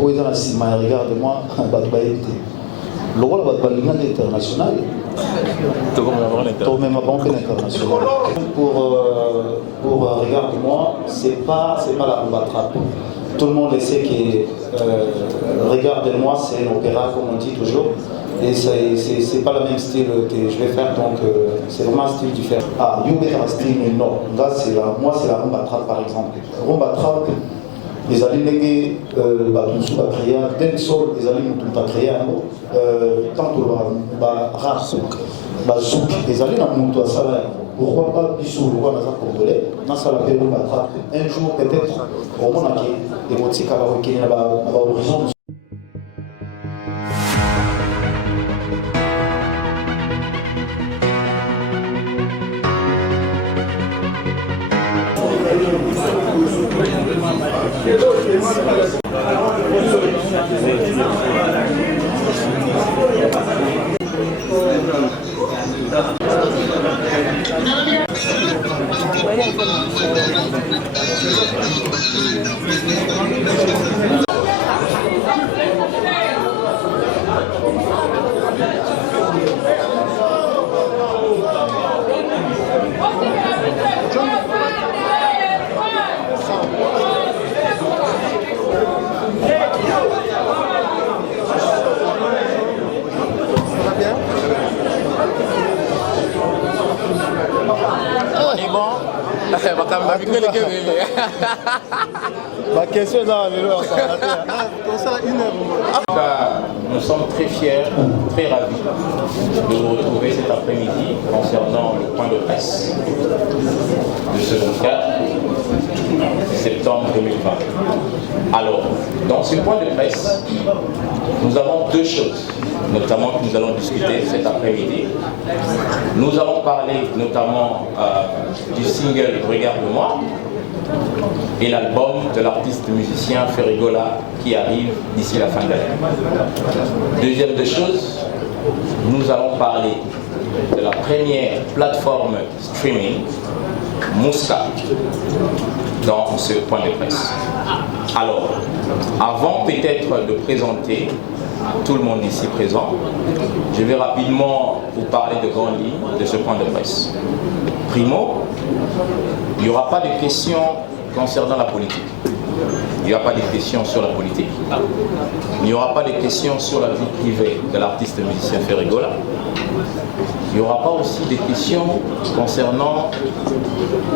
où est dans la cinéma, regarde-moi, le rôle de l'Union internationale, pour regarde-moi, c'est pas la rumba trap. Tout le monde sait que regarde-moi, c'est un opéra, comme on dit toujours. Et c'est pas le même style que je vais faire, donc c'est vraiment un style différent. Ah, you better un style, non. Là, moi, c'est la rumba trap, par exemple. Rumba trap, les alliés tout a créé, d'un sol, les alliés tout a créé, tant que rap, souk, les alliés n'ont pas ça. Pourquoi pas Bissou, le roi Nazar Congolais, dans sa lapée rumba trap, un jour peut-être, au moins, des motifs à l'horizon. Ma question est dans nous sommes très fiers, très ravis de vous retrouver cet après-midi concernant le point de presse de ce 24 septembre 2020. Alors, dans ce point de presse, nous avons deux choses, notamment que nous allons discuter cet après-midi. Nous allons parler notamment du single Regarde-moi et l'album de l'artiste musicien Ferrigola qui arrive d'ici la fin de l'année. Deuxième des choses, nous allons parler de la première plateforme streaming, Mouska, dans ce point de presse. Alors, avant peut-être de présenter tout le monde ici présent, je vais rapidement vous parler de grandes lignes de ce point de presse. Primo, il n'y aura pas de questions concernant la politique. Il n'y aura pas de questions sur la politique. Il n'y aura pas de questions sur la vie privée de l'artiste musicien Ferrigola. Il n'y aura pas aussi de questions concernant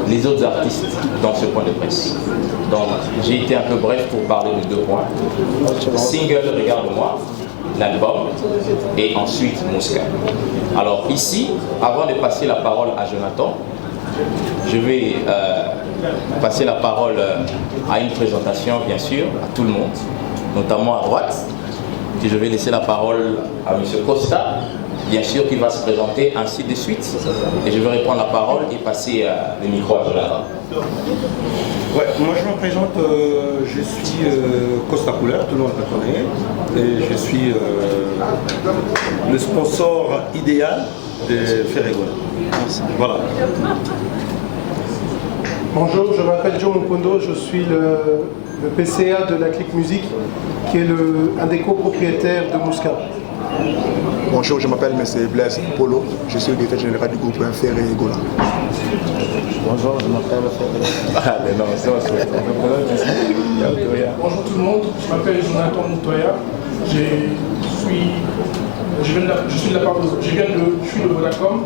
les autres artistes dans ce point de presse. Donc, j'ai été un peu bref pour parler de deux points. Single, Regarde-moi, l'album, et ensuite Mouska. Alors ici, avant de passer la parole à Jonathan, je vais passer la parole à une présentation, bien sûr, à tout le monde, notamment à droite. Puis je vais laisser la parole à M. Costa, bien sûr, qui va se présenter ainsi de suite. Et je vais reprendre la parole et passer le micro à Jonathan. Ouais, moi je me présente, je suis Costa Couleur, tout le monde me connaît, et je suis le sponsor idéal de Ferrigola. Voilà. Bonjour, je m'appelle Joe Mukondo, je suis le PCA de la Clique Musique, qui est un des copropriétaires de Mouska. Bonjour, je m'appelle M. Blaise Polo, je suis le directeur général du groupe Ferrigola. Bonjour, je m'appelle Bonjour tout le monde, je m'appelle Jonathan Moutoya, je suis de Vodacom,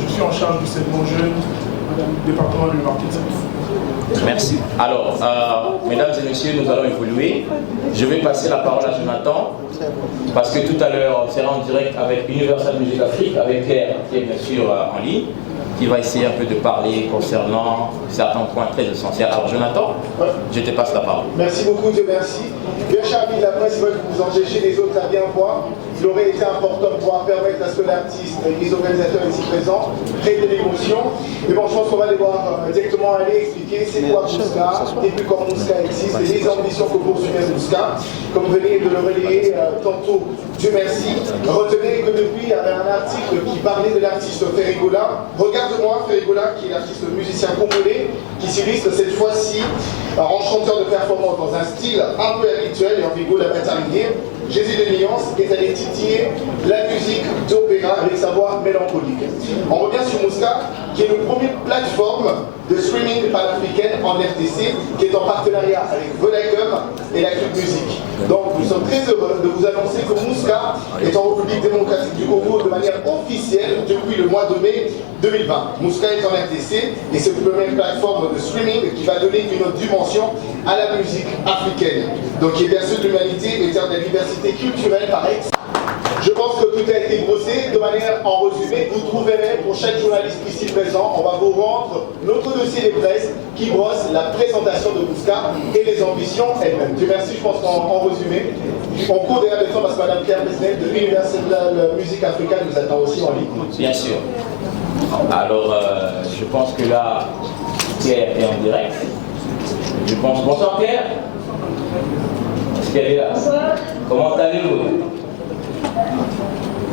je suis en charge du segment jeune du département du marketing. Merci. Alors, mesdames et messieurs, nous allons évoluer. Je vais passer la parole à Jonathan, parce que tout à l'heure, on sera en direct avec Universal Music Afrique, avec Claire, qui est bien sûr en ligne, qui va essayer un peu de parler concernant certains points très essentiels. Alors Jonathan, je te passe la parole. Merci beaucoup, Dieu merci. Bien cher ami de la presse, veulent vous empêcher les autres à bien voir. Il aurait été important de pouvoir permettre à ce que l'artiste et les organisateurs ici présents créent de l'émotion. Mais bon, je pense qu'on va devoir directement aller expliquer c'est quoi Mouska, et puis comment Mouska existe, et les ambitions que poursuivait Mouska. Comme vous venez de le relayer tantôt, Dieu merci. Retenez que depuis, il y avait un article qui parlait de l'artiste Ferrigola. Regarde face de moi, Ferregola, qui est l'artiste musicien congolais, qui s'illustre cette fois-ci en chanteur de performance dans un style un peu habituel, et en Ferregola intervenir. Jésus de Nuance est allé titiller la musique d'opéra avec sa voix mélancolique. On revient sur Mouska, qui est le premier plateforme de streaming panafricaine en RTC, qui est en partenariat avec Vodacom et la Click Music. Donc nous sommes très heureux de vous annoncer que Mouska est en République démocratique du Congo de manière officielle depuis le mois de mai 2020. Mouska est en RTC et c'est la première plateforme de streaming qui va donner une autre dimension à la musique africaine. Donc qui est berceau de l'humanité et terre de la diversité culturelle par excellence. Je pense que tout a été brossé de manière en résumé. Vous trouverez pour chaque journaliste ici présent, on va vous rendre notre dossier des presses qui brosse la présentation de Mouska et les ambitions elles-mêmes. Dieu merci, je pense qu'en résumé, on court derrière des temps parce que Mme Claire Besnet de l'Université de la musique africaine nous attend aussi en ligne. Bien sûr. Alors, je pense que là, Claire est en direct. Je pense. Bonsoir Claire. Est-ce qu'elle est là? Bonsoir. Comment allez-vous?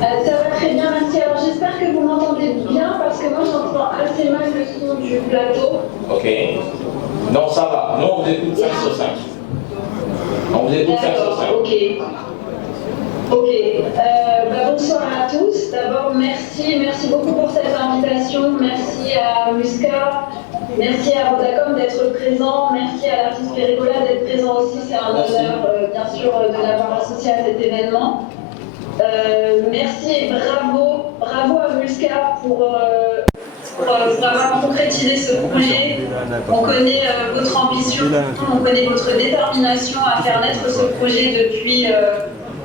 Ça va très bien, merci. Alors j'espère que vous m'entendez bien parce que moi j'entends assez mal le son du plateau. Ok. Non, ça va. Nous, on vous écoute 5 sur 5. On vous écoute 5 sur 5. Ok. Ok. Bonsoir à tous. D'abord, merci beaucoup pour cette invitation. Merci à Mouska. Merci à Vodacom d'être présent. Merci à l'artiste Ferregola d'être présent aussi. C'est un honneur, bien sûr, de l'avoir associé à cet événement. Merci et bravo à Mouska pour avoir concrétisé ce projet. On connaît votre ambition, on connaît votre détermination à faire naître ce projet depuis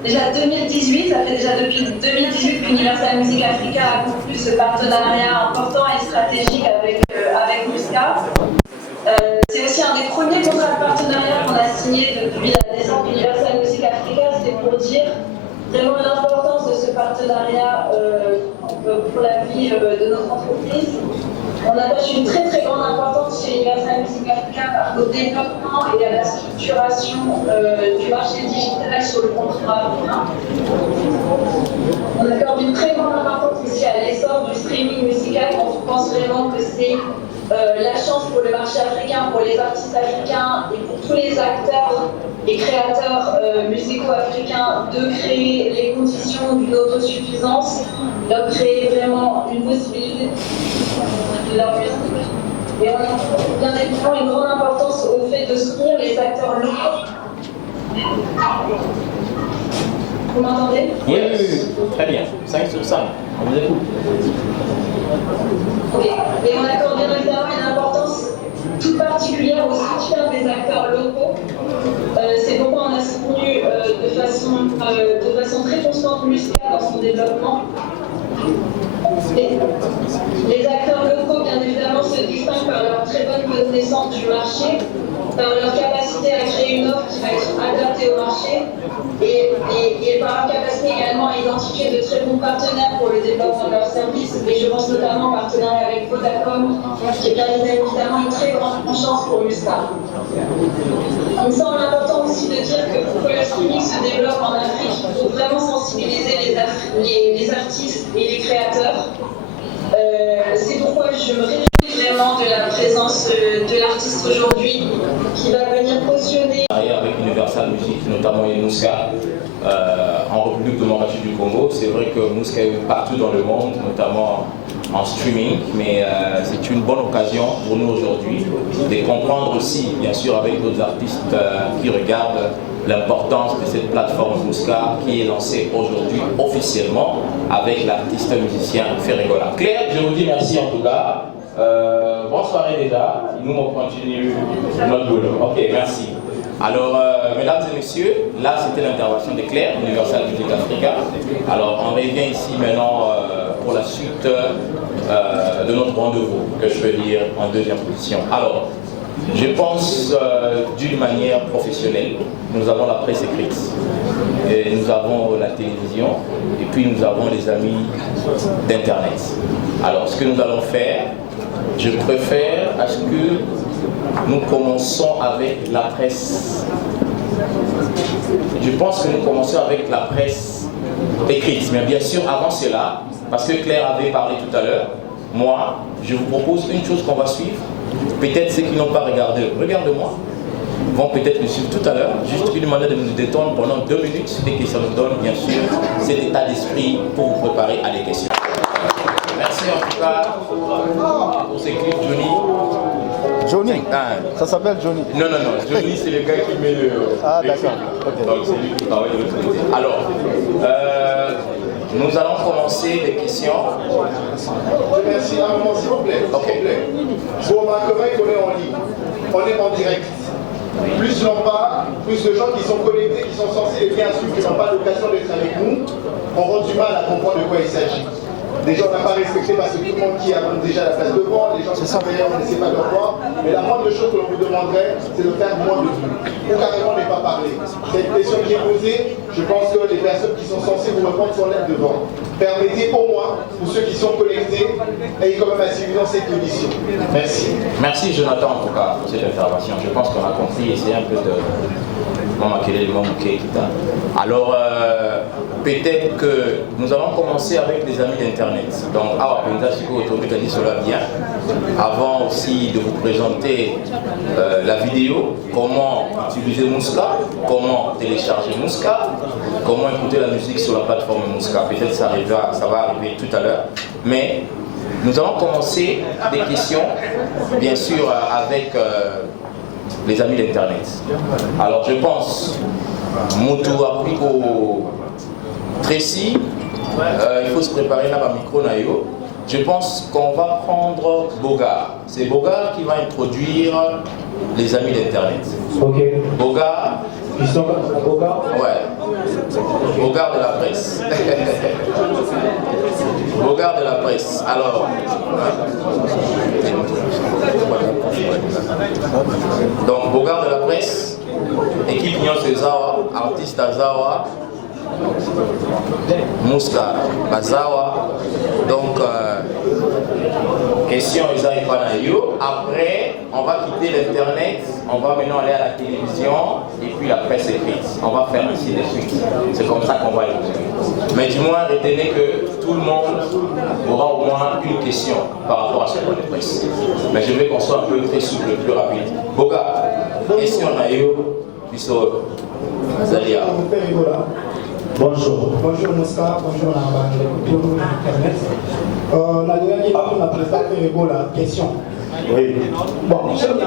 déjà 2018. Ça fait déjà depuis 2018 qu'Universal Music Africa a conclu ce partenariat important et stratégique avec Mouska. C'est aussi un des premiers contrats de partenariat qu'on a signé depuis la naissance d'Universal Music Africa. C'est pour dire vraiment l'importance de ce partenariat pour la vie de notre entreprise. On attache une très très grande importance chez Universal Music Africa au développement et à la structuration du marché digital sur le continent africain. On accorde une très grande importance aussi à l'essor du streaming musical. On pense vraiment que c'est la chance pour le marché africain, pour les artistes africains et pour tous les acteurs et créateurs musicaux africains de créer les conditions d'une autosuffisance, de créer vraiment une possibilité de leur musique. Et on a bien évidemment une grande importance au fait de soutenir les acteurs locaux. Vous m'entendez? Oui, très bien. 5 sur 5. On vous écoute. Ok. Et on accorde bien évidemment une importance toute particulière au soutien des acteurs locaux. C'est pourquoi on a soutenu de façon très constante Mouska dans son développement. Les acteurs locaux, bien évidemment, se distinguent par leur très bonne connaissance du marché, par leur capacité à créer une offre qui va être adaptée au marché et par leur capacité également à identifier de très bons partenaires pour le développement de leurs services. Et je pense notamment au partenariat avec Vodacom, qui est bien évidemment une très grande chance pour Mouska. Il me semble important aussi de dire que pour que le streaming se développe en Afrique, il faut vraiment sensibiliser les artistes et les créateurs. C'est pourquoi je me réjouis vraiment de la présence de l'artiste aujourd'hui qui va venir cautionner. Avec Universal Music, notamment et Mouska, en République démocratique du Congo, c'est vrai que Mouska est partout dans le monde, notamment en streaming, mais c'est une bonne occasion pour nous aujourd'hui de comprendre aussi, bien sûr, avec d'autres artistes qui regardent l'importance de cette plateforme Mouska qui est lancée aujourd'hui officiellement avec l'artiste musicien Ferregola. Claire, je vous dis merci en tout cas. Bonne soirée déjà. Nous, on continue notre boulot. Ok, merci. Alors, mesdames et messieurs, là c'était l'intervention de Claire, Universal Music Africa. Alors, on revient ici maintenant pour la suite de notre rendez-vous, que je veux dire en deuxième position. Alors, je pense d'une manière professionnelle, nous avons la presse écrite, et nous avons la télévision, et puis nous avons les amis d'Internet. Alors, ce que nous allons faire, je préfère à ce que nous commençons avec la presse. Je pense que nous commençons avec la presse écrite, mais bien sûr avant cela, parce que Claire avait parlé tout à l'heure, moi, je vous propose une chose qu'on va suivre. Peut-être ceux qui n'ont pas regardé, regarde-moi, vont peut-être le suivre tout à l'heure. Juste une manière de nous détendre pendant 2 minutes et que ça nous donne bien sûr cet état d'esprit pour vous préparer à des questions. Merci en tout cas pour ces clips, Johnny. Johnny, ça s'appelle Johnny. Non, Johnny c'est le gars qui met le... Ah d'accord, okay. Donc c'est lui qui travaille de l'autre côté. Alors, nous allons commencer les questions. Merci, un moment s'il vous plaît. Ok. Vous remarquerez qu'on est en ligne, on est en direct. Plus l'on parle, plus de gens qui sont connectés, qui sont censés les bien suivre, qui n'ont pas l'occasion d'être avec nous, auront du mal à comprendre de quoi il s'agit. Les gens n'ont pas respecté parce que tout le monde qui a déjà la place devant, les gens qui sont derrière, on ne sait pas leur voir. Mais la moindre chose que l'on vous demanderait, c'est de faire moins de bruit. Ou carrément ne pas parler. C'est une question qui est posée. Je pense que les personnes qui sont censées vous répondre sont là devant. Permettez au moins, pour ceux qui sont connectés, et quand même à suivre dans cette émission. Merci. Merci Jonathan en tout cas pour cette intervention. Je pense qu'on a compris et c'est un peu de... Alors, peut-être que nous allons commencer avec les amis d'Internet. Donc, dit cela bien. Avant aussi de vous présenter la vidéo, comment utiliser Mouska, comment télécharger Mouska, comment écouter la musique sur la plateforme Mouska. Peut-être ça va arriver tout à l'heure. Mais nous allons commencer des questions, bien sûr, avec... les amis d'Internet. Alors je pense, Moutou Apriko Tracy, il faut se préparer là bas micro naïo. Je pense qu'on va prendre Bogart. C'est Bogart qui va introduire les amis d'Internet. Ok. Bogart. Ils sont Bogart? Ouais. Bogart de la presse. Bogart de la presse. Alors. Donc Bogart de la presse, équipe Nyon Cezawa, artiste Azawa, Mouska Bazawa. Donc question Isaïe Panayo. Après, on va quitter l'internet, on va maintenant aller à la télévision et puis la presse écrite. On va faire ainsi de suite. C'est comme ça qu'on va évoluer. Mais du moins, retenez que tout le monde aura au moins une question par rapport à ce point de presse. Mais je veux qu'on soit un peu très souple, plus rapide. Boga, question Nayo, Bisso Zalia. Bonjour. Bonjour Moussa, bonjour Internet. On a présenté la question. Oui. Bon, je vais vous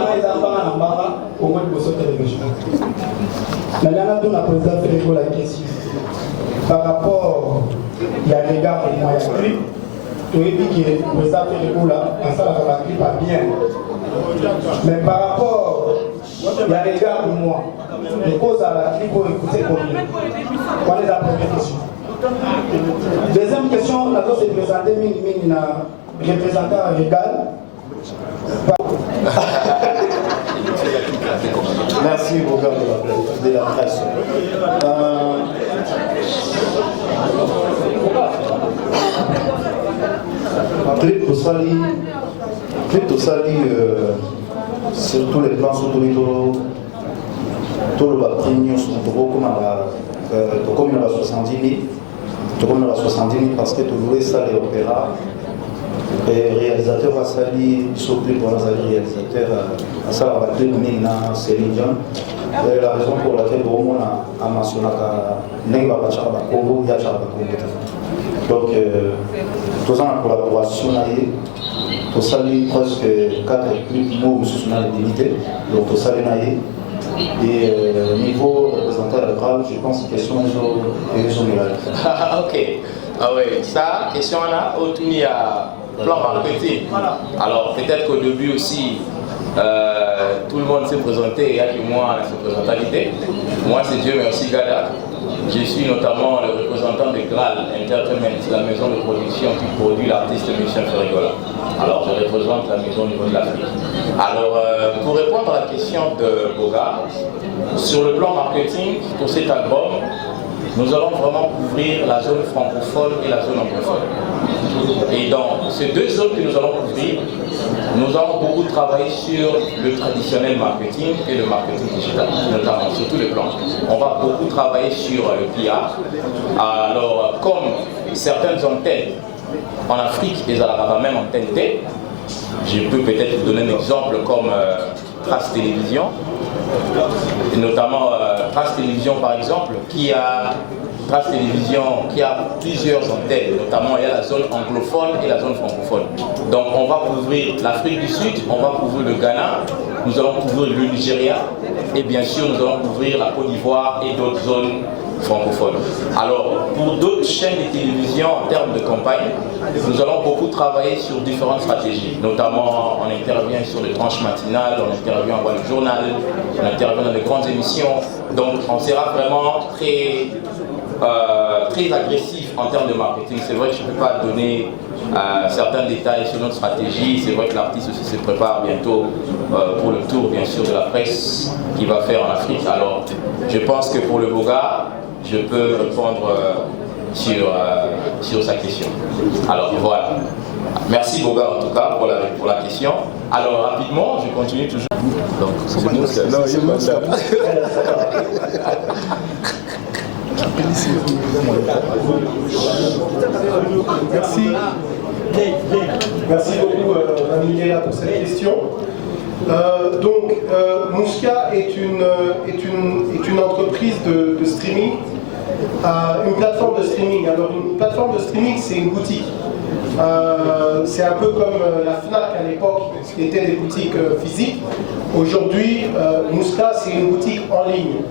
au moins de télévision. Maintenant, on a présenté la question. Par rapport, il y a des gars pour moi, il y a un clip. Tu as dit que présenté là, en ça, la clip pas bien. Mais par rapport, il y a des gars pour moi. Les causes à la clip pour écouter combien. Voilà la première question. Deuxième question, on a se présenter un représentant légal. Merci Bogart de la presse. Clip Tosali, sur tous les plans, sur tous les tout le bâtiment, comme il y a 70 000, parce que tu louais ça les opéras. Et réalisateur a sali, surtout pour les réalisateurs, a sali à battre le Céline Dion. La raison pour laquelle on a mentionné que Nenga Bachara Congo, Yachara Congo. Donc, tous en collaboration, tout ça presque 4 mots sous la limité. Donc, tout ça et niveau représentant grave, je pense que question est ok. Ah oui, ça, question là, autour il y a plan marketing. Alors peut-être qu'au début aussi, tout le monde s'est présenté, il y a que moi à cette présentalité. Moi c'est Dieu merci Gada. Je suis notamment le représentant de Graal Entertainment, la maison de production qui produit l'artiste Michel Ferrigola. Alors je représente la maison au niveau de l'Afrique. Alors pour répondre à la question de Bogart, sur le plan marketing, pour cet album, nous allons vraiment couvrir la zone francophone et la zone anglophone. Et dans ces deux zones que nous allons couvrir, nous allons beaucoup travailler sur le traditionnel marketing et le marketing digital, notamment sur tous les plans. On va beaucoup travailler sur le PR. Alors, comme certaines antennes en Afrique et à même en TNT. Je peux peut-être vous donner un exemple comme Trace Télévision, et notamment Trace Télévision par exemple, Trace Télévision qui a plusieurs antennes, notamment il y a la zone anglophone et la zone francophone. Donc on va couvrir l'Afrique du Sud, on va couvrir le Ghana, nous allons couvrir le Nigeria et bien sûr nous allons couvrir la Côte d'Ivoire et d'autres zones francophones. Alors pour d'autres chaînes de télévision en termes de campagne, nous allons beaucoup travailler sur différentes stratégies, notamment on intervient sur les tranches matinales, on intervient en voie de journal, on intervient dans les grandes émissions, donc on sera vraiment très agressif en termes de marketing. C'est vrai que je ne peux pas donner certains détails sur notre stratégie. C'est vrai que l'artiste aussi se prépare bientôt pour le tour, bien sûr, de la presse qu'il va faire en Afrique. Alors, je pense que pour le Boga, je peux répondre sur sa question. Alors, voilà. Merci Boga en tout cas pour la question. Alors, rapidement, je continue toujours. Donc, c'est Mouska. Non, il est pas ça. Merci beaucoup Amilela pour cette question. Mouska est une entreprise de streaming, une plateforme de streaming. Alors une plateforme de streaming, c'est une boutique. C'est un peu comme la FNAC à l'époque, qui était des boutiques physiques. Aujourd'hui, Mouska, c'est une boutique en ligne.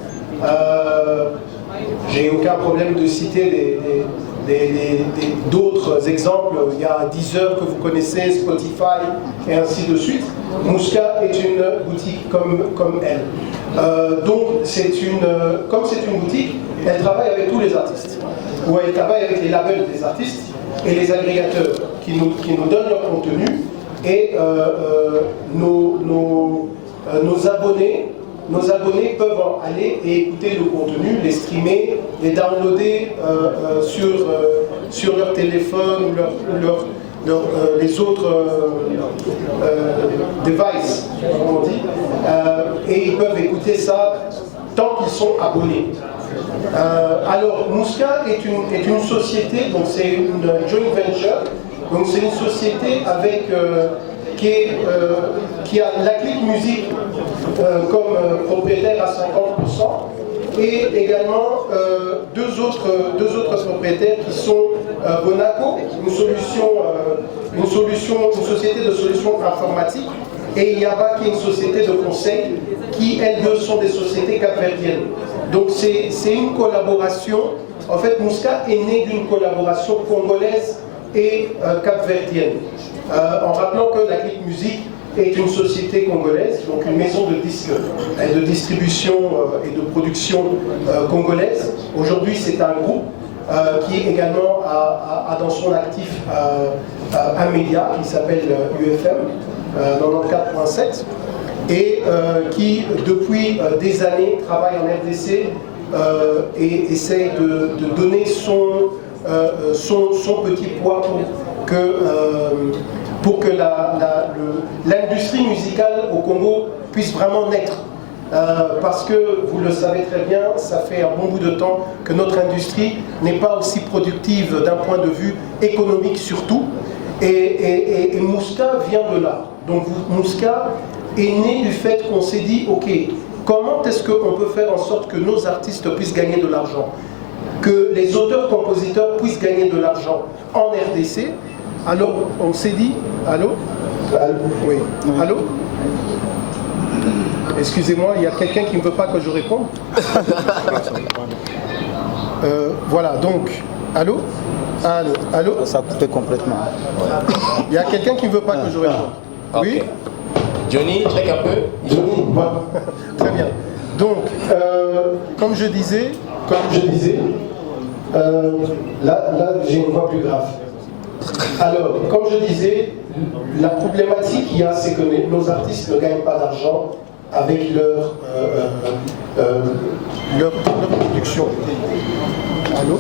J'ai aucun problème de citer d'autres exemples. Il y a Deezer que vous connaissez, Spotify et ainsi de suite. Mouska est une boutique comme elle. Donc comme c'est une boutique, elle travaille avec tous les artistes. Ou elle travaille avec les labels des artistes et les agrégateurs qui nous donnent leur contenu. Et nos abonnés peuvent aller et écouter le contenu, les streamer, les downloader sur leur téléphone ou les autres devices, comme on dit, et ils peuvent écouter ça tant qu'ils sont abonnés. Alors, Mouska est une société, donc c'est une joint venture, donc c'est une société avec qui a la Click Music comme propriétaire à 50% et également deux autres propriétaires qui sont Bonaco, une société de solutions informatiques, et Yaba qui est une société de conseil qui, elles deux, sont des sociétés capverdiennes. Donc c'est une collaboration. En fait, Mouska est né d'une collaboration congolaise et capverdienne. En rappelant que la Click Music est une société congolaise, donc une maison de disques et de distribution et de production congolaise. Aujourd'hui, c'est un groupe qui également a dans son actif un média qui s'appelle UFM 94.7 et qui, depuis des années, travaille en RDC et essaye de donner son petit poids pour que l'industrie musicale au Congo puisse vraiment naître. Parce que, vous le savez très bien, ça fait un bon bout de temps que notre industrie n'est pas aussi productive d'un point de vue économique surtout. Et Mouska vient de là. Donc Mouska est né du fait qu'on s'est dit, ok, comment est-ce qu'on peut faire en sorte que nos artistes puissent gagner de l'argent, que les auteurs-compositeurs puissent gagner de l'argent en RDC. Alors on s'est dit, allô? Oui. Allô? Excusez-moi, il y a quelqu'un qui ne veut pas que je réponde. Voilà, donc, allô? Allô? Ça a coupé complètement. Il y a quelqu'un qui ne veut pas que je réponde. Oui? Okay. Johnny, check un peu. Johnny, bon. Très bien. Donc, comme je disais, là j'ai une voix plus grave. Alors, comme je disais, la problématique qu'il y a, c'est que nos artistes ne gagnent pas d'argent avec leur production. Allô?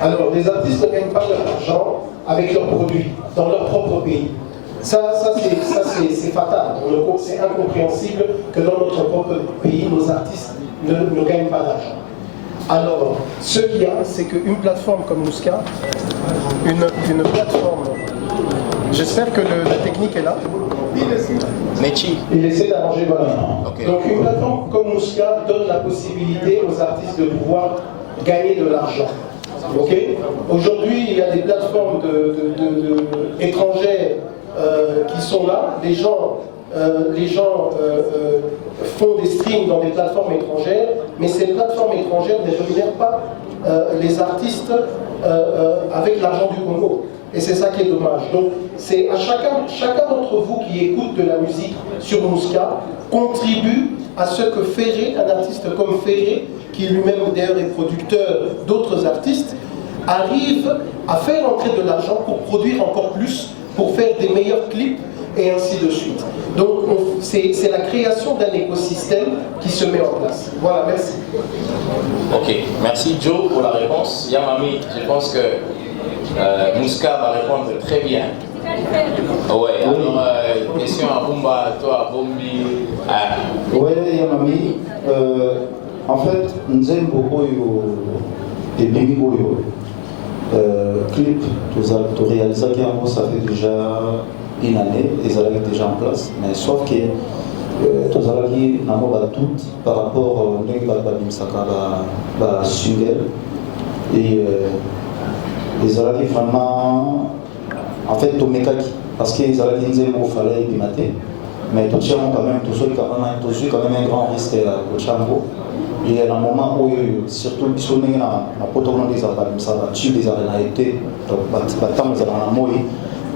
Alors, les artistes ne gagnent pas leur argent avec leurs produits, dans leur propre pays. Ça c'est fatal. C'est incompréhensible que dans notre propre pays, nos artistes ne gagnent pas d'argent. Alors, ce qu'il y a, c'est qu'une plateforme comme Mouska, une plateforme, j'espère que la technique est là. Il essaie d'arranger, voilà. Okay. Donc une plateforme comme Mouska donne la possibilité aux artistes de pouvoir gagner de l'argent. Okay. Aujourd'hui, il y a des plateformes étrangères qui sont là. Les gens font des streams dans des plateformes étrangères, mais ces plateformes étrangères ne rémunèrent pas les artistes avec l'argent du Congo. Et c'est ça qui est dommage. Donc, c'est à chacun d'entre vous qui écoute de la musique sur Mouska, contribue à ce que Ferré, un artiste comme Ferré, qui lui-même d'ailleurs est producteur d'autres artistes, arrive à faire entrer de l'argent pour produire encore plus, pour faire des meilleurs clips, et ainsi de suite. Donc, c'est la création d'un écosystème qui se met en place. Voilà, merci. Ok, merci Joe pour la réponse. Yamami, je pense que Mouska va répondre très bien. Ouais, alors, question à Bumba, toi, Bombi. Oui, Yamami. En fait, Nzembo Oyo et Bimi Oyo, clip, tout réalisé ça fait déjà une année, et ça est déjà en place. Mais sauf que tout ça qui n'a pas tout par rapport à Bimsaka, à Sungel. Et les Alaki vraiment, en fait, tout mécanique, parce que les Alaki disaient qu'il fallait bimater, mais tout ça quand même, tout ça quand même un grand risque au Chambo. Et à un moment où, surtout, si on est à Potolon des Alaki, ça va tuer des Alaki,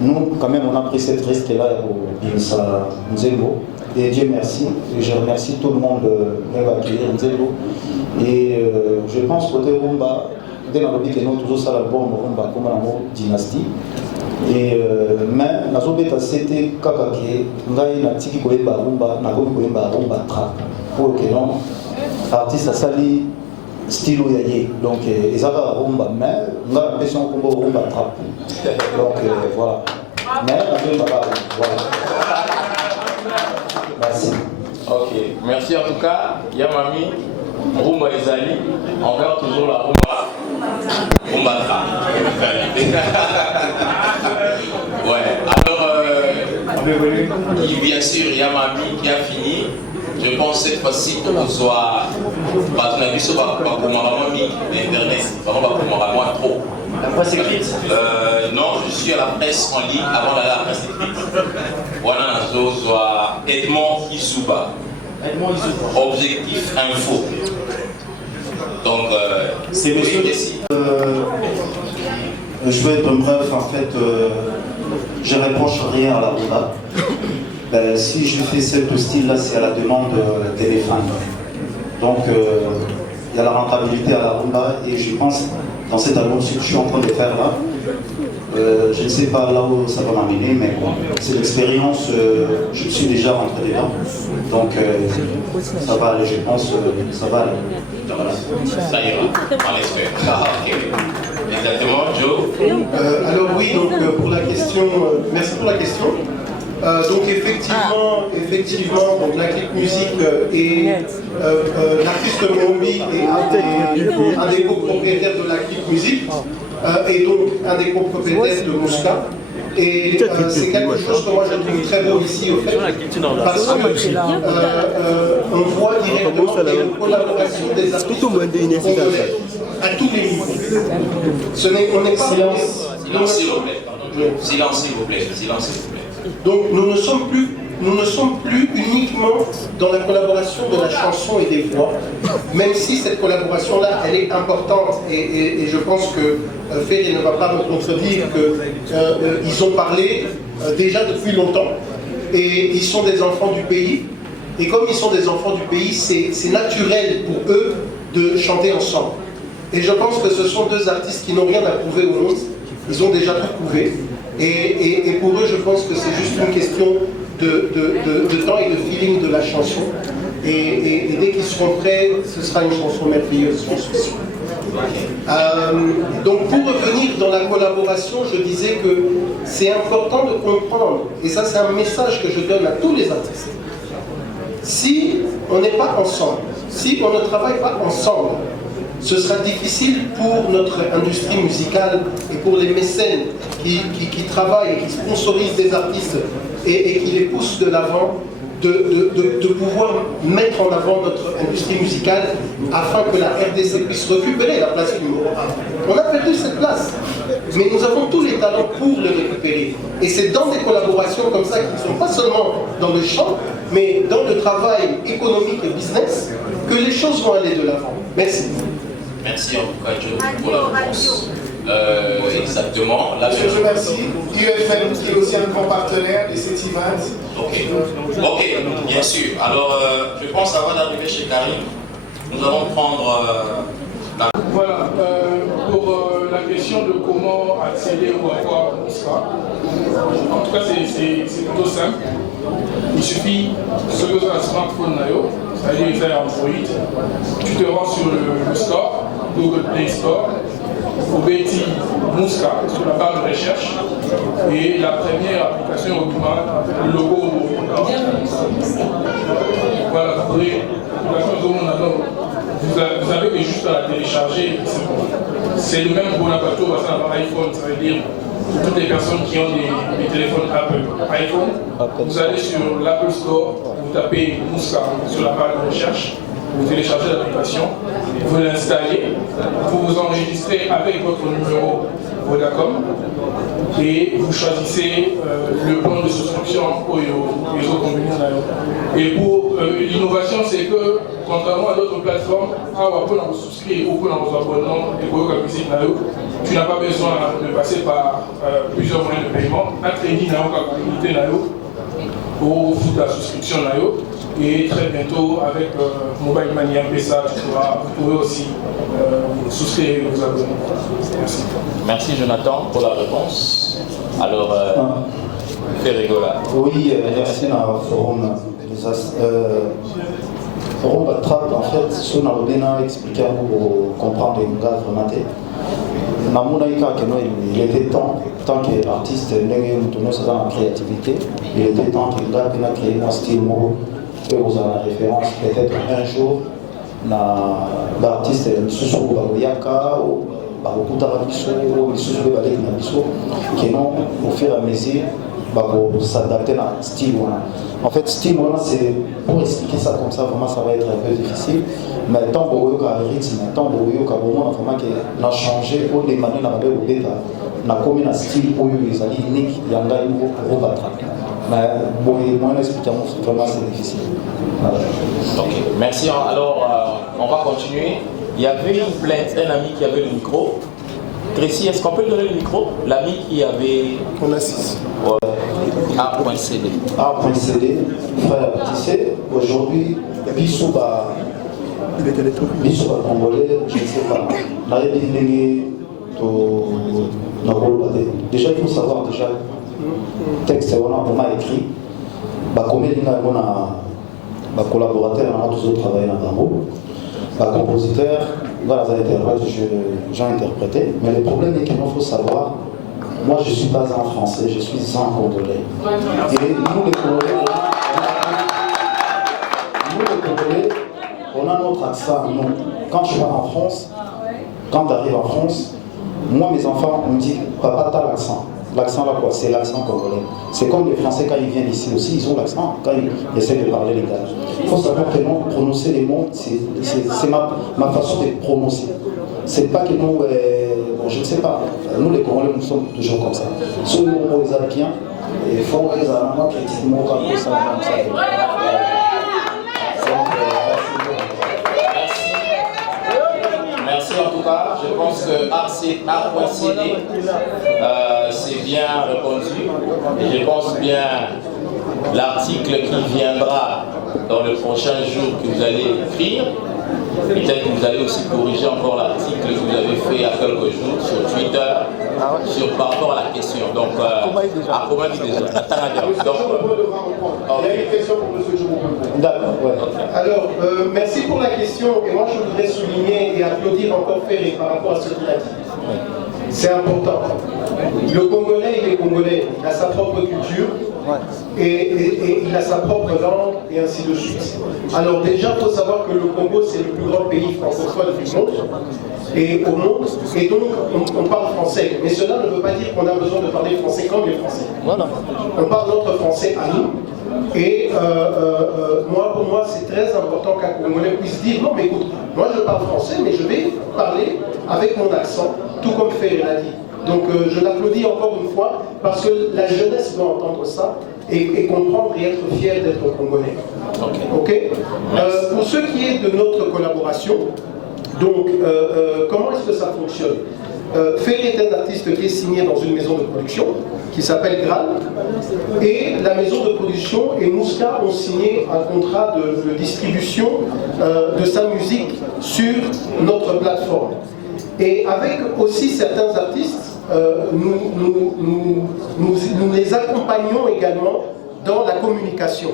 nous, quand même, on a pris cette risque-là pour Bimsa Nzembo. Et Dieu merci, et je remercie tout le monde d'accueillir Nzembo. Et je pense que Rumba, dès que nous toujours ça l'album Rumba comme la dynastie. Et mais la zone bêta c'était kakaki, ngai na tiki koyeba Rumba, na koyeba Rumba trap. Pour que non, artiste a sali stylo yaye. Donc ils avaient Rumba, mais on a l'impression qu'on va Rumba trap. Donc voilà. Mais la zone voilà. Merci. Ok, merci en tout cas, Yamami, Rumba Ezali, on verra toujours la Rumba Trap. Ouais, alors, bien sûr, Yamami qui a fini. Je pense cette fois-ci que vous soit pas un avis sur Internet, vraiment trop. La presse écrite non, je suis à la presse en ligne avant d'aller à la presse écrite. Voilà, Nazo soit Edmond Isuba. Objectif Info. Donc, c'est monsieur. Je vais être bref, en fait, je ne reproche rien à la Rumba. Si je fais ce style-là, c'est à la demande des fans. Donc, il y a la rentabilité à la Rumba et je pense, dans cet album, ce que je suis en train de faire là, je ne sais pas là où ça va m'amener, mais bon, c'est l'expérience, je suis déjà rentré dedans. Donc, ça va aller, je pense, ça va aller. Voilà. Ça ira, on l'espère. Ah, ok. Exactement, Joe. Alors oui, donc pour la question, merci pour la question. Donc effectivement, donc la clip musique et l'artiste Mombi est un des copropriétaires de la clip musique et donc un des copropriétaires de Mouska. Et c'est quelque chose que moi je trouve très beau ici au fait, parce que on voit directement qu'il y a une collaboration des artistes congolais à tous les niveaux. On n'est pas silence s'il vous plaît. Silence s'il vous plaît. Silence s'il vous plaît. Donc nous ne sommes plus uniquement dans la collaboration de la chanson et des voix, même si cette collaboration-là, elle est importante et je pense que Ferré ne va pas me contredire qu'ils ont parlé déjà depuis longtemps et ils sont des enfants du pays et comme ils sont des enfants du pays, c'est naturel pour eux de chanter ensemble. Et je pense que ce sont deux artistes qui n'ont rien à prouver au monde, ils ont déjà tout prouvé. Et pour eux, je pense que c'est juste une question de temps et de feeling de la chanson. Et dès qu'ils seront prêts, ce sera une chanson merveilleuse, j'en suis sûr. Donc pour revenir dans la collaboration, je disais que c'est important de comprendre, et ça c'est un message que je donne à tous les artistes. Si on n'est pas ensemble, si on ne travaille pas ensemble, ce sera difficile pour notre industrie musicale et pour les mécènes qui travaillent et qui sponsorisent des artistes et qui les poussent de l'avant de pouvoir mettre en avant notre industrie musicale afin que la RDC puisse récupérer la place numéro 1. On a perdu cette place, mais nous avons tous les talents pour le récupérer. Et c'est dans des collaborations comme ça qui ne sont pas seulement dans le chant, mais dans le travail économique et business, que les choses vont aller de l'avant. Merci. Merci en tout cas, Joe, pour la réponse. Exactement. Là, je remercie UFM qui est aussi un grand partenaire de cet event. Ok, bien sûr. Alors, je pense avant d'arriver chez Karim, nous allons prendre la... Voilà, pour la question de comment accéder ou avoir Mouska, en tout cas c'est plutôt simple. Il suffit de se poser un smartphone, c'est-à-dire faire Android, tu te rends sur le store, Google Play Store, vous mettez Mouska sur la barre de recherche et la première application automatique, le logo. Voilà, vous pourrez, vous avez que juste à la télécharger, c'est bon. C'est le même Bonabato basé sur iPhone, ça veut dire pour toutes les personnes qui ont des téléphones Apple iPhone, vous allez sur l'Apple Store, vous tapez Mouska sur la barre de recherche, vous téléchargez l'application, vous l'installez, vous vous enregistrez avec votre numéro Vodacom et vous choisissez le plan de souscription pour les autres compagnies. Et pour l'innovation, c'est que contrairement à d'autres plateformes, pour vous souscrire ou pour vos abonnements et pour la musique, tu n'as pas besoin de passer par plusieurs moyens de paiement. Un crédit n'a aucune qualité pour la souscription. Et très bientôt, avec Mobile Money M-Pesa, vous pouvez aussi souscrire vos abonnements. Merci. Merci Jonathan pour la réponse. Alors, Ferregola. Oui, merci à Forum. Forum Batrap, en fait, ce qu'on a bien expliqué pour comprendre les gars vraiment. Il était temps, tant qu'artiste, dans la créativité, il était temps qu'il a créé un style que vous avez la référence. Peut-être un jour, l'artiste Misusu Bagoyaka ou Bagokutara Biso ou Misusu Balek Nabiso, qui non, au fur et à mesure, pour s'adapter à un style. En fait, style, c'est pour expliquer ça comme ça, vraiment, ça va être un peu difficile. Mais tant que vous avez un rythme, tant que vous avez vraiment qui a changé, pour les manières de bêta, na comme un style pour les alliés uniques, il y a un nouveau pour battre. Mais bon, moi, l'explication, vraiment, c'est difficile. Ok, merci. Alors, on va continuer. Il y avait une plainte, un ami qui avait le micro. Tracy, est-ce qu'on peut donner le micro? L'ami qui avait... On a 6. A.CD. A.CD, frère Tissé, aujourd'hui, Bissouba Congolais, je ne sais pas. Déjà, il faut savoir, déjà, le texte, on a vraiment écrit. Combien de collaborateurs, on a toujours travaillé dans Bambo. Compositeur, voilà, j'ai interprété. Mais le problème est qu'il faut savoir, moi je ne suis pas un Français, je suis un Congolais. Et nous les Congolais, on a notre accent. Nous, quand je pars en France, quand tu arrives en France, moi mes enfants, on me dit, papa, t'as l'accent. L'accent là quoi, c'est l'accent congolais. C'est comme les Français quand ils viennent ici aussi, ils ont l'accent quand ils essaient de parler les gars. Il faut savoir que non, prononcer les mots, c'est ma façon de prononcer. C'est pas que nous, bon, je ne sais pas, nous les Congolais nous sommes toujours comme ça. Ceux mots les a bien, il faut les avoir critiquement comme ça. Merci en tout cas, je pense que A.CD, c'est bien répondu. Et je pense bien l'article qui viendra dans le prochain jour que vous allez écrire. Peut-être que vous allez aussi corriger encore l'article que vous avez fait il y a quelques jours sur Twitter par rapport à la question. Donc, comment dit déjà? Donc, il y a une question pour M. Joumou. D'accord, ouais. Alors, merci pour la question. Et moi, je voudrais souligner et applaudir encore Ferré par rapport à ce qu'il a dit. C'est important. Le Congolais, il est Congolais. Il a sa propre culture. et il a sa propre langue, et ainsi de suite. Alors déjà, il faut savoir que le Congo, c'est le plus grand pays francophone du monde, et au monde, et donc on parle français. Mais cela ne veut pas dire qu'on a besoin de parler français comme les Français. Voilà. On parle notre français à nous, et pour moi, c'est très important qu'un Congolais puisse dire, non mais écoute, moi je parle français, mais je vais parler avec mon accent, tout comme Ferré l'a dit. Donc je l'applaudis encore une fois, parce que la jeunesse doit entendre ça, et comprendre et être fier d'être Congolais. Ok. Pour ce qui est de notre collaboration, donc comment est-ce que ça fonctionne? Ferré est un artiste qui est signé dans une maison de production qui s'appelle Graal, et la maison de production et Mouska ont signé un contrat de distribution de sa musique sur notre plateforme. Et avec aussi certains artistes, nous les accompagnons également dans la communication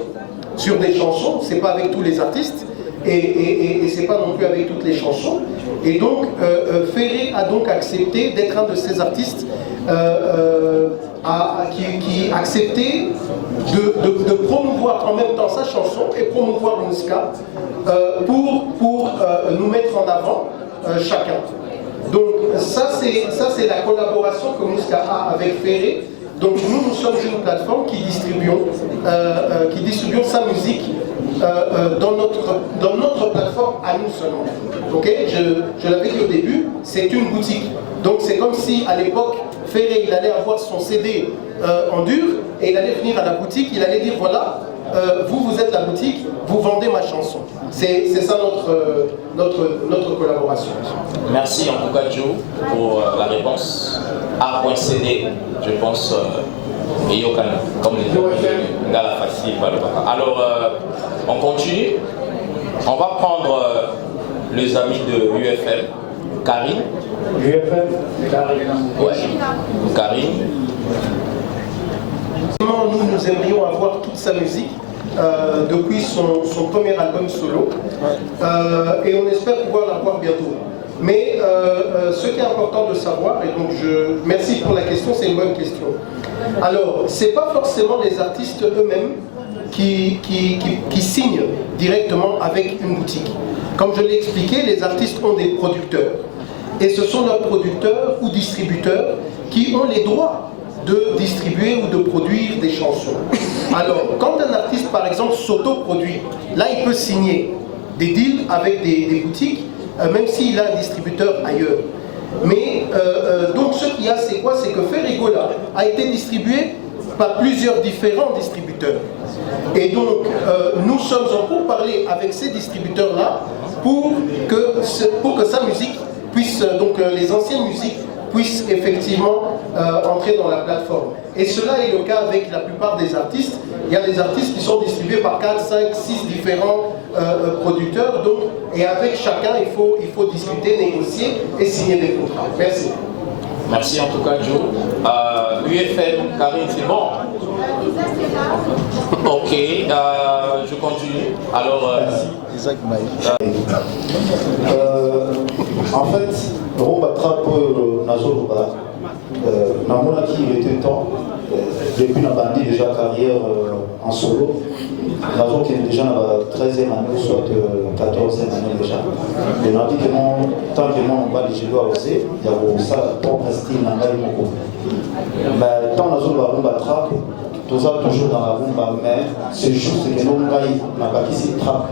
sur des chansons. C'est pas avec tous les artistes, et c'est pas non plus avec toutes les chansons. Et donc Ferré a donc accepté d'être un de ces artistes qui a accepté de promouvoir en même temps sa chanson et promouvoir Mouska pour nous mettre en avant chacun. Donc ça c'est la collaboration que Mouska a avec Ferré. Donc nous sommes une plateforme qui distribuons sa musique dans notre plateforme à nous seulement. Ok, je l'avais dit au début, c'est une boutique. Donc c'est comme si à l'époque Ferré il allait avoir son CD en dur, et il allait venir à la boutique, il allait dire voilà, vous êtes la boutique, vous vendez ma chanson. C'est ça notre collaboration. Merci en tout cas Joe pour la réponse. A.CD, je pense, et Yokan, comme les gars facile. Alors, on continue. On va prendre les amis de UFM. Karine. UFM, Karine. Ouais. Karine. Nous aimerions avoir toute sa musique depuis son premier album solo, et on espère pouvoir l'avoir bientôt. Mais ce qui est important de savoir, et donc merci pour la question, c'est une bonne question. Alors, ce n'est pas forcément les artistes eux-mêmes qui signent directement avec une boutique. Comme je l'ai expliqué, les artistes ont des producteurs. Et ce sont leurs producteurs ou distributeurs qui ont les droits de distribuer ou de produire des chansons. Alors, quand un artiste, par exemple, s'auto-produit, là, il peut signer des deals avec des boutiques, même s'il a un distributeur ailleurs. Mais donc ce qu'il y a, c'est quoi? C'est que Ferrigola a été distribué par plusieurs différents distributeurs. Et donc nous sommes en pourparlers avec ces distributeurs-là pour que sa musique puisse, donc les anciennes musiques puissent effectivement entrer dans la plateforme. Et cela est le cas avec la plupart des artistes. Il y a des artistes qui sont distribués par 4, 5, 6 différents producteurs. Donc, et avec chacun, il faut discuter, négocier et signer des contrats. Merci. Merci en tout cas, Joe. UFM, Karine, c'est bon? Ok, je continue. Alors, Isaac Maï. En fait, Rumba Trap Nazo Namona qui il était temps, depuis la bandit déjà carrière en solo, Nazo qui est déjà dans la 13e année, soit 14e année déjà. Et on a dit que non, tant que non, on va les doigts aussi, il y a ça, propre style, on a beaucoup. Mais tant Nazo Rumba Trap, tout ça toujours dans la rumba, mais c'est juste que nous, on n'a pas ici trap.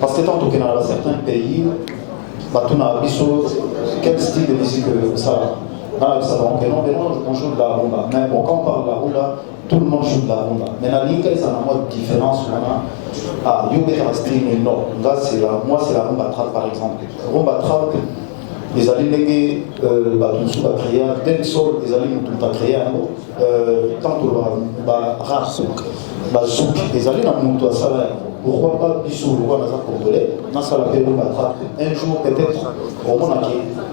Parce que tant que dans certains pays, quel style de musique ça on joue de la rumba. Mais bon, quand on parle de la rumba, tout le monde joue de la rumba. Mais la ligne, c'est une mode différence. Ah, you get a style, non. Là, moi, c'est la rumba trap par exemple. Rumba trap, les alliés qui ont créé, d'un sol, les alliés qui ont créé, tant que rap, souk, les alliés qui ont ça. Pourquoi pas Bissou, le roi congolais, dans sa la paix, un jour peut-être, au moins,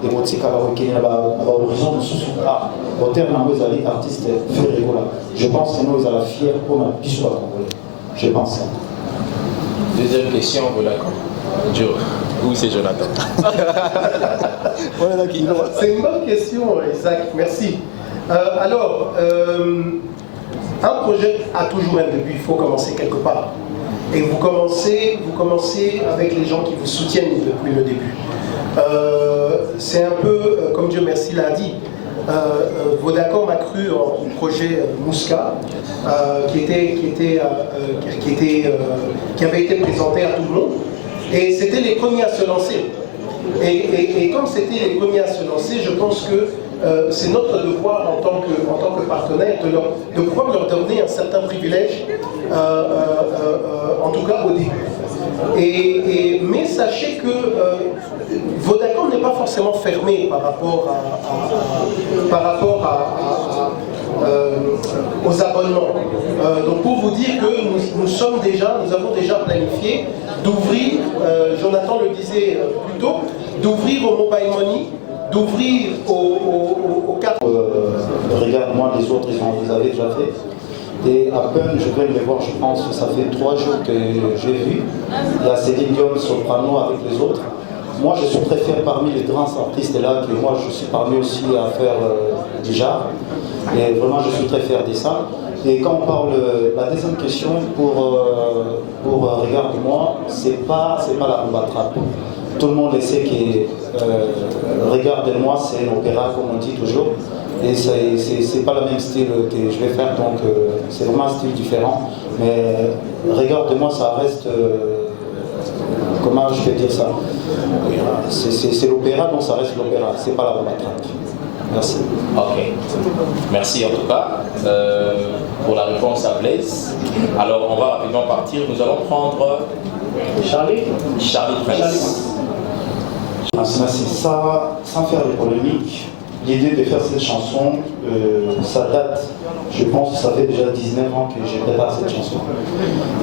des boutiques à l'horizon de Soussouka, au terme des alliés artistes Ferrigola. Je pense que nous, ils allaient fiers pour un Bissou à congolais. Je pense. Deuxième question, vous d'accord? Joe, où c'est Jonathan? C'est une bonne question, Isaac, merci. Alors, un projet a toujours un début, il faut commencer quelque part. Et vous commencez avec les gens qui vous soutiennent depuis le début. C'est un peu, comme Dieu merci l'a dit, Vodacom a cru au projet Mouska, qui avait été présenté à tout le monde. Et c'était les premiers à se lancer. Et comme c'était les premiers à se lancer, je pense que c'est notre devoir en tant que partenaire de pouvoir leur donner un certain privilège, en tout cas au début. Mais sachez que Vodacom n'est pas forcément fermé par rapport aux abonnements. Donc pour vous dire que nous avons déjà planifié d'ouvrir, Jonathan le disait plus tôt, d'ouvrir au mobile money, d'ouvrir aux cartes. Regarde-moi, les autres, vous avez déjà fait. Et à peine je viens de les voir, je pense que ça fait 3 jours que j'ai vu. Il y a Céline Dion, Soprano avec les autres. Moi, je suis très fier parmi les grands artistes là, que moi, je suis parmi aussi à faire du genre. Et vraiment, je suis très fier de ça. Et quand on parle, la deuxième question pour Regarde-moi, c'est pas la rumba trap. Tout le monde sait que Regarde-moi, c'est un opéra, comme on dit toujours. Et c'est pas le même style que je vais faire, donc c'est vraiment un style différent. Mais Regarde-moi, ça reste... comment je peux dire ça? C'est l'opéra, donc ça reste l'opéra, c'est pas la rumba trap. Merci. Ok. Merci en tout cas pour la réponse à Blaise. Alors on va rapidement partir. Nous allons prendre Charlie Prince. Merci. Ça, sans faire de polémique, l'idée de faire cette chanson, ça date, je pense que ça fait déjà 19 ans que j'ai préparé cette chanson.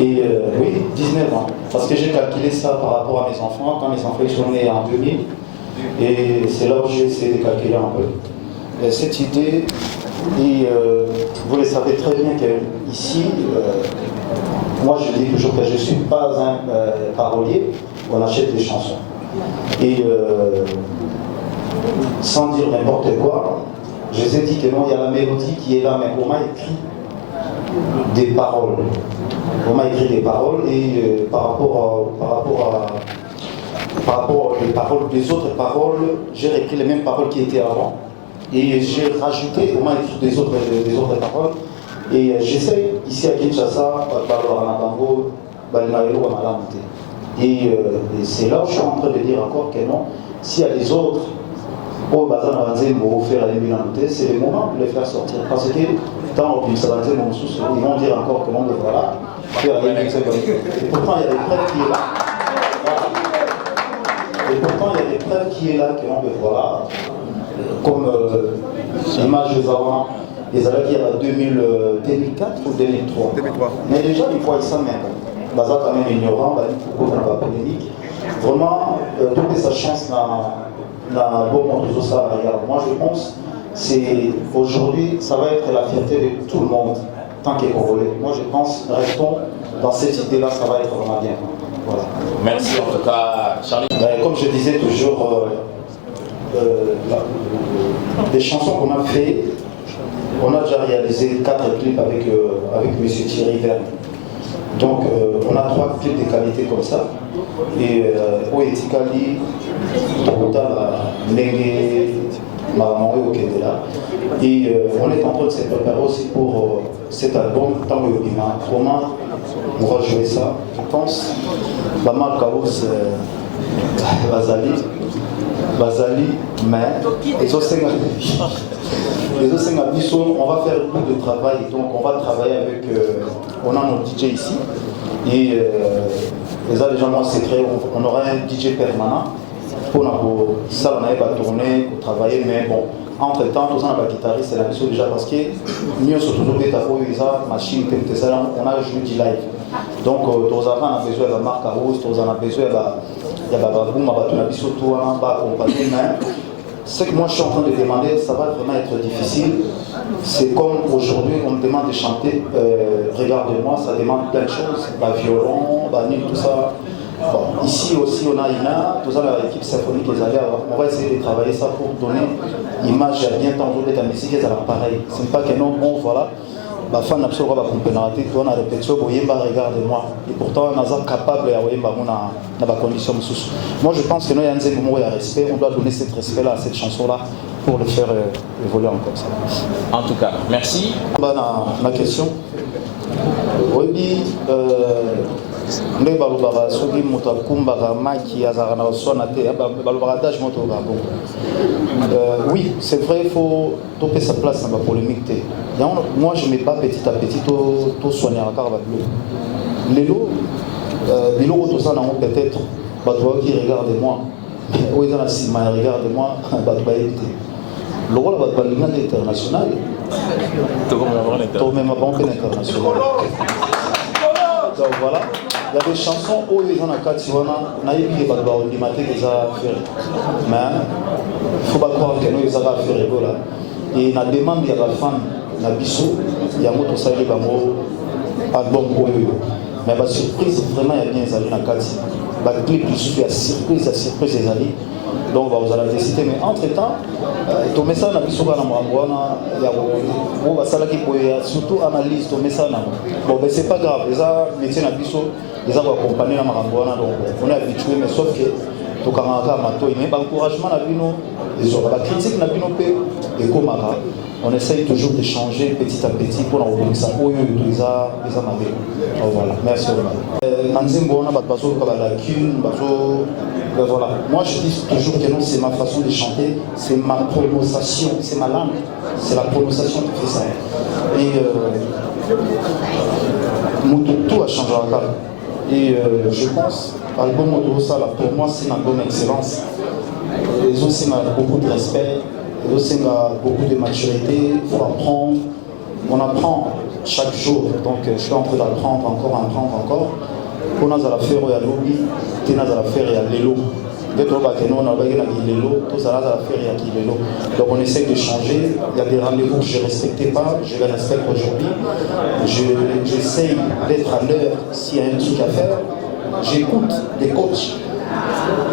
Et oui, 19 ans. Parce que j'ai calculé ça par rapport à mes enfants, quand mes enfants sont nés en 2000. Et c'est là où j'ai essayé de calculer un peu. Et cette idée, vous le savez très bien qu'ici, moi je dis toujours que je ne suis pas un parolier, on achète des chansons. Et sans dire n'importe quoi, je vous ai dit que non, il y a la mélodie qui est là, mais on m'a écrit des paroles. On m'a écrit des paroles et par rapport aux paroles, les autres paroles, j'ai repris les mêmes paroles qui étaient avant. Et j'ai rajouté, on m'a écrit des autres paroles. Et j'essaie ici à Kinshasa, et c'est là où je suis en train de dire encore que non, s'il y a des autres, c'est le moment de les faire sortir. Parce que tant qu'ils ils vont dire encore que non, voilà. Et pourtant, il y a des preuves qui est là. Et pourtant, il y a des preuves qui est là, que l'on peut voir. Comme l'image des avant, les années il y a 2004 ou 2003. 2003. Mais déjà, il faut ça même. Baza quand même ignorant, il faut pas polémique. Vraiment, donner sa chance dans bon monde de ça. Moi, je pense c'est aujourd'hui, ça va être la fierté de tout le monde, tant qu'il est congolais. Moi, je pense, restons dans cette idée-là, ça va être vraiment bien. Voilà. Merci en tout cas, Charlie. Comme je disais toujours, les chansons qu'on a fait, on a déjà réalisé 4 clips avec M. Thierry Verne. Donc on a 3 clips de qualité comme ça. Et Oetikali, Tokota, Nege, Maramore au Kendela. Et on est en train de se préparer aussi pour cet album, Tango Yobima. Comment on va jouer ça? Je pense, Bamal Kaos, Bazali, mais les autres on va faire beaucoup de travail, donc on va travailler avec, on a notre DJ ici, et les gens moi secret, on aura un DJ permanent pour ça on avait pas tourner, pour travailler, mais bon, entre temps, tous on a guitariste, c'est la mission déjà parce que mieux surtout des tabous, machine, on a joué du live. Donc, tous on a besoin de la marque à rose, tous on a besoin de ce que moi je suis en train de demander, ça va vraiment être difficile. C'est comme aujourd'hui, on me demande de chanter Regarde-moi, ça demande plein de choses, violon, tout ça. Bon, ici aussi on a Ina, tout ça, l'équipe symphonique les allait, on va essayer de travailler ça pour donner l'image bien tendue de la musique, et ça va pareil. Ce n'est pas que non, bon voilà. bafan na biso lokola bakomprendra te to na répétition boyemba regarde-moi et pourtant naza capable ya koyemba ngo na bacondition mosusu. Moi je pense que no ya nzembo moko ya respect, on doit donner cet respect là à cette chanson là pour le faire évoluer encore ça. En tout cas, merci. Na question oyebi nde balobaka soki moto akumbaka maki azalaka na baswana te balobaka dage moto oyoka bongo. Oui, c'est vrai, il faut toper sa place dans la polémique. Moi, je ne mets pas petit à petit tout soigner à part les lots. Les lots, tout ça, peut-être, qui regarde-moi. Où est la cima, regarde-moi, le rôle de l'Union internationale. Même avant international. Donc voilà, il y a des chansons où ils ont un cas de naïf qui va devoir limiter les affaires. Mais il ne faut pas croire que nous, ils ont affaire. Et la demande de la femme, la bissou, il y a un ça, il y a un album. Mais la surprise, vraiment, il y a bien les alliés dans le cas. Le clip, il y a surprise des alliés. Donc, vous allez décider. Mais entre-temps, ton message n'a pas souvent surtout analyse ton message. Bon, mais c'est pas grave. Les métiers n'a pas ils ont accompagné la marangouana. Donc, on est habitué, mais sauf que tu as un encouragement la critique n'a pas et comme on essaye toujours de changer petit à petit pour en ça. Voilà. Merci. Voilà. Moi je dis toujours que non, c'est ma façon de chanter, c'est ma prononciation, c'est ma langue, c'est la prononciation qui fait ça. Et tout a changé encore. Et je pense, l'album Motorosala, pour moi c'est un album excellence. Les autres, c'est beaucoup de respect, les autres, c'est beaucoup de maturité, il faut apprendre. On apprend chaque jour, donc je suis en train d'apprendre encore. On a la faire à lobby, on a la faire à l'élo. Donc on essaie de changer. Il y a des rendez-vous que je ne respectais pas, je les respecte aujourd'hui. J'essaie d'être à l'heure s'il y a un truc à faire. J'écoute des coachs.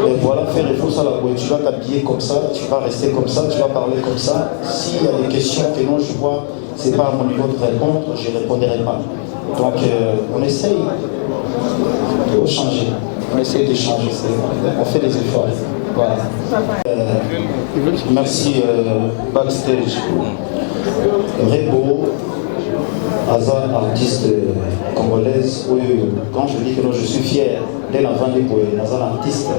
Et voilà, faire il faut ça là. Tu vas t'habiller comme ça, tu vas rester comme ça, tu vas parler comme ça. S'il y a des questions que non, je vois, ce n'est pas à mon niveau de répondre, je ne répondrai pas. Donc on essaye de changer. On essaie de changer, on fait des efforts. Voilà. Merci Backstage. Rebo, Hazard, artiste congolaise. Quand je dis que je suis fier dès la vente pour Hazard, artiste,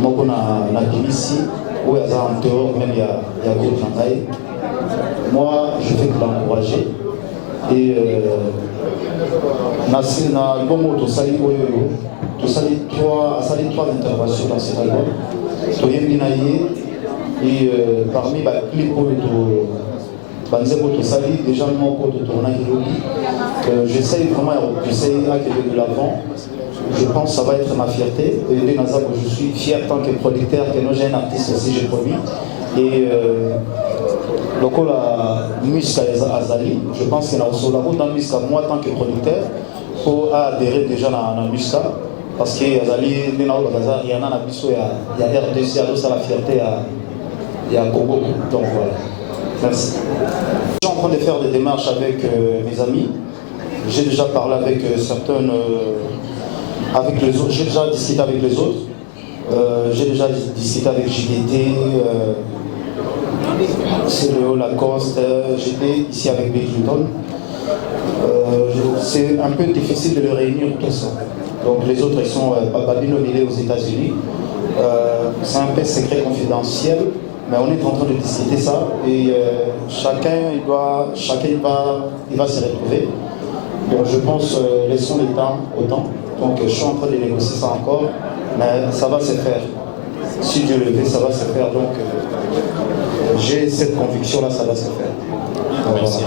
moi on a ici, où Hazard en théorie, même il y a groupe Nangaï. Moi je fais que l'encourager. Et l'album Autosali, tu salis trois interventions dans cet album. Et parmi les clips déjà j'essaie vraiment de pousser de l'avant. Je pense que ça va être ma fierté. Et je suis fier tant que producteur, que j'ai un artiste aussi, j'ai promis. Et le Musca Azali, je pense que la route dans Musca, moi tant que producteur, pour adhérer déjà à la Musca. Parce que Azali, il y a RDC, la fierté à Congo. Donc voilà. Merci. Je suis en train de faire des démarches avec mes amis. J'ai déjà parlé avec certaines. Avec les autres. J'ai déjà discuté avec les autres. J'ai déjà discuté avec JDT. CLO Lacoste. J'étais ici avec Bill Clinton. C'est un peu difficile de les réunir tout ça. Donc les autres, ils sont Babino Milé aux États-Unis. C'est un peu secret confidentiel, mais on est en train de discuter ça. Et chacun va se retrouver. Donc je pense, laissons le temps au temps. Donc je suis en train de négocier ça encore, mais ça va se faire. Si Dieu le veut, ça va se faire. Donc j'ai cette conviction-là, ça va se faire. Merci.